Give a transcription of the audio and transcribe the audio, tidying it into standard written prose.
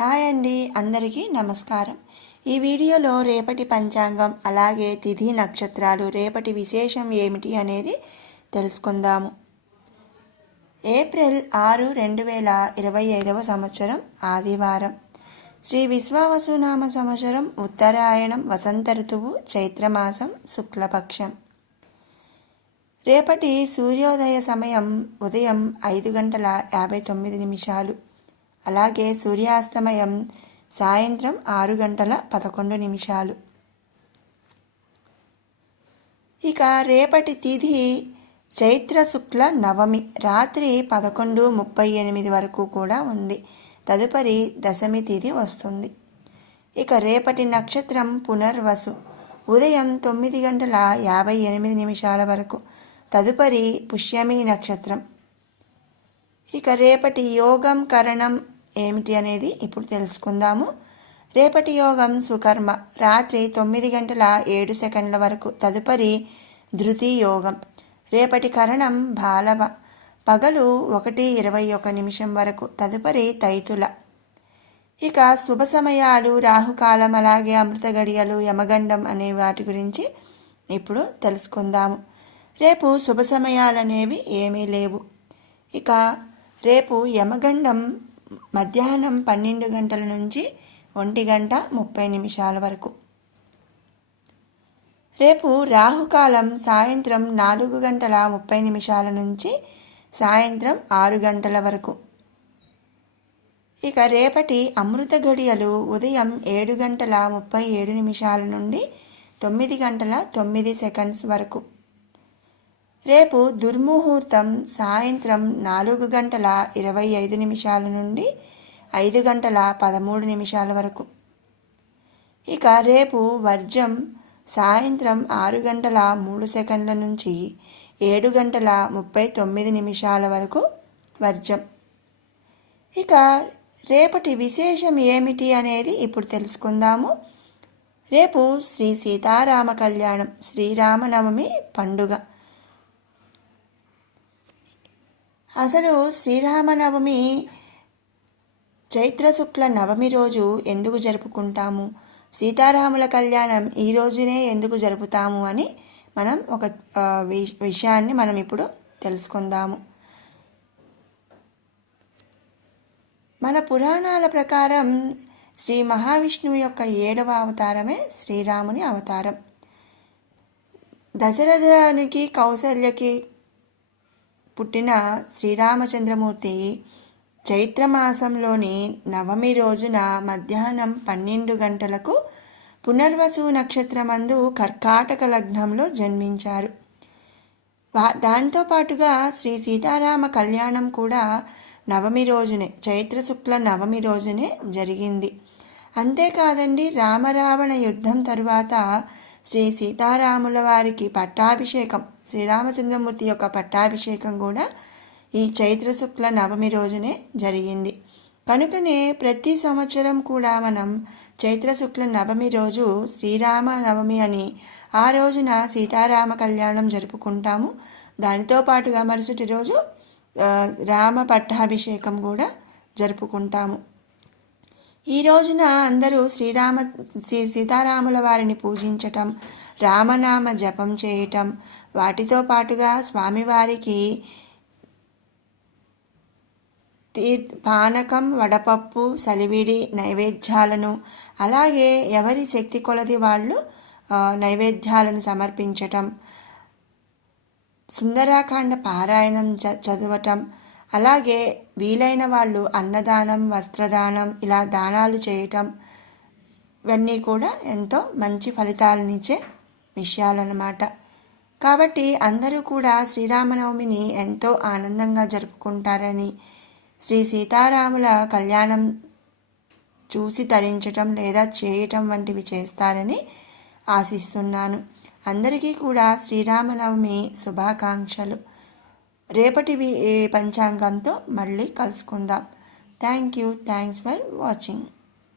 Hi అండి, అందరికీ నమస్కారం. ఈ వీడియోలో రేపటి పంచాంగం అలాగే తిథి నక్షత్రాలు రేపటి విశేషం ఏమిటి అనేది తెలుసుకుందాము. ఏప్రిల్ 6, 2025 సంవత్సరం ఆదివారం. శ్రీ విశ్వావసునామ సంవత్సరం ఉత్తరాయణం, వసంత ఋతువు, చైత్రమాసం, శుక్లపక్షం. రేపటి సూర్యోదయ సమయం ఉదయం 5:59. అలాగే సూర్యాస్తమయం సాయంత్రం 6:11. ఇక రేపటి తిథి చైత్ర శుక్ల నవమి రాత్రి 11:38 వరకు కూడా ఉంది. తదుపరి దశమి తిథి వస్తుంది. ఇక రేపటి నక్షత్రం పునర్వసు ఉదయం 9:58 వరకు. తదుపరి పుష్యమి నక్షత్రం. ఇక రేపటి యోగం కరణం ఏమిటి అనేది ఇప్పుడు తెలుసుకుందాము. రేపటి యోగం సుకర్మ రాత్రి 9:07 వరకు. తదుపరి ధృతి యోగం. రేపటి కరణం బాలవ పగలు 1:21 వరకు. తదుపరి తైతుల. ఇక శుభ సమయాలు రాహుకాలం అలాగే అమృత గడియలు యమగండం అనే వాటి గురించి ఇప్పుడు తెలుసుకుందాము. రేపు శుభ సమయాలనేవి ఏమీ లేవు. ఇక రేపు యమగండం మధ్యాహ్నం 12 గంటల నుంచి 1:30 వరకు. రేపు రాహుకాలం సాయంత్రం 4:30 నుంచి సాయంత్రం 6 గంటల వరకు. ఇక రేపటి అమృత గడియలు ఉదయం 7:37 నుండి 9:09 వరకు. రేపు దుర్ముహూర్తం సాయంత్రం 4:25 నుండి 5:13 వరకు. ఇక రేపు వర్జం సాయంత్రం 6:03 నుంచి 7:39 వరకు వర్జం. ఇక రేపటి విశేషం ఏమిటి అనేది ఇప్పుడు తెలుసుకుందాము. రేపు శ్రీ సీతారామ కళ్యాణం, శ్రీరామనవమి పండుగ. అసలు శ్రీరామనవమి చైత్రశుక్ల నవమి రోజు ఎందుకు జరుపుకుంటాము, సీతారాముల కళ్యాణం ఈ రోజునే ఎందుకు జరుపుతాము అని మనం ఒక విషయాన్ని మనం ఇప్పుడు తెలుసుకుందాము. మన పురాణాల ప్రకారం శ్రీ మహావిష్ణువు యొక్క 7వ అవతారమే శ్రీరాముని అవతారం. దశరథునికి కౌసల్యకి పుట్టిన శ్రీరామచంద్రమూర్తి చైత్రమాసంలోని నవమి రోజున మధ్యాహ్నం 12 గంటలకు పునర్వసు నక్షత్రమందు కర్కాటక లగ్నంలో జన్మించారు. దాంతోపాటుగా శ్రీ సీతారామ కళ్యాణం కూడా నవమి రోజునే, చైత్రశుక్ల నవమి రోజునే జరిగింది. అంతేకాదండి, రామరావణ యుద్ధం తరువాత శ్రీ సీతారాముల వారికి పట్టాభిషేకం, శ్రీరామచంద్రమూర్తి యొక్క పట్టాభిషేకం కూడా ఈ చైత్రశుక్ల నవమి రోజునే జరిగింది. కనుకనే ప్రతి సంవత్సరం కూడా మనం చైత్రశుక్ల నవమి రోజు శ్రీరామ నవమి అని ఆ రోజున సీతారామ కళ్యాణం జరుపుకుంటాము. దానితో పాటుగా మరుసటి రోజు రామ పట్టాభిషేకం కూడా జరుపుకుంటాము. ఈ రోజున అందరూ సీతారాముల వారిని పూజించటం, రామనామ జపం చేయటం, వాటితో పాటుగా స్వామివారికి పానకం, వడపప్పు, సలివిడి నైవేద్యాలను, అలాగే ఎవరి శక్తి కొలది వాళ్ళు నైవేద్యాలను సమర్పించటం, సుందరాకాండ పారాయణం చదవటం, అలాగే వీలైన వాళ్ళు అన్నదానం, వస్త్రదానం ఇలా దానాలు చేయటం, ఇవన్నీ కూడా ఎంతో మంచి ఫలితాలనిచ్చే విషయాలన్నమాట. కాబట్టి అందరూ కూడా శ్రీరామనవమిని ఎంతో ఆనందంగా జరుపుకుంటారని, శ్రీ సీతారాముల కళ్యాణం చూసి తరించటం లేదా చేయటం వంటివి చేస్తారని ఆశిస్తున్నాను. అందరికీ కూడా శ్రీరామనవమి శుభాకాంక్షలు. రేపటి పంచాంగంతో మళ్ళీ కలుసుకుందాం. Thanks for watching.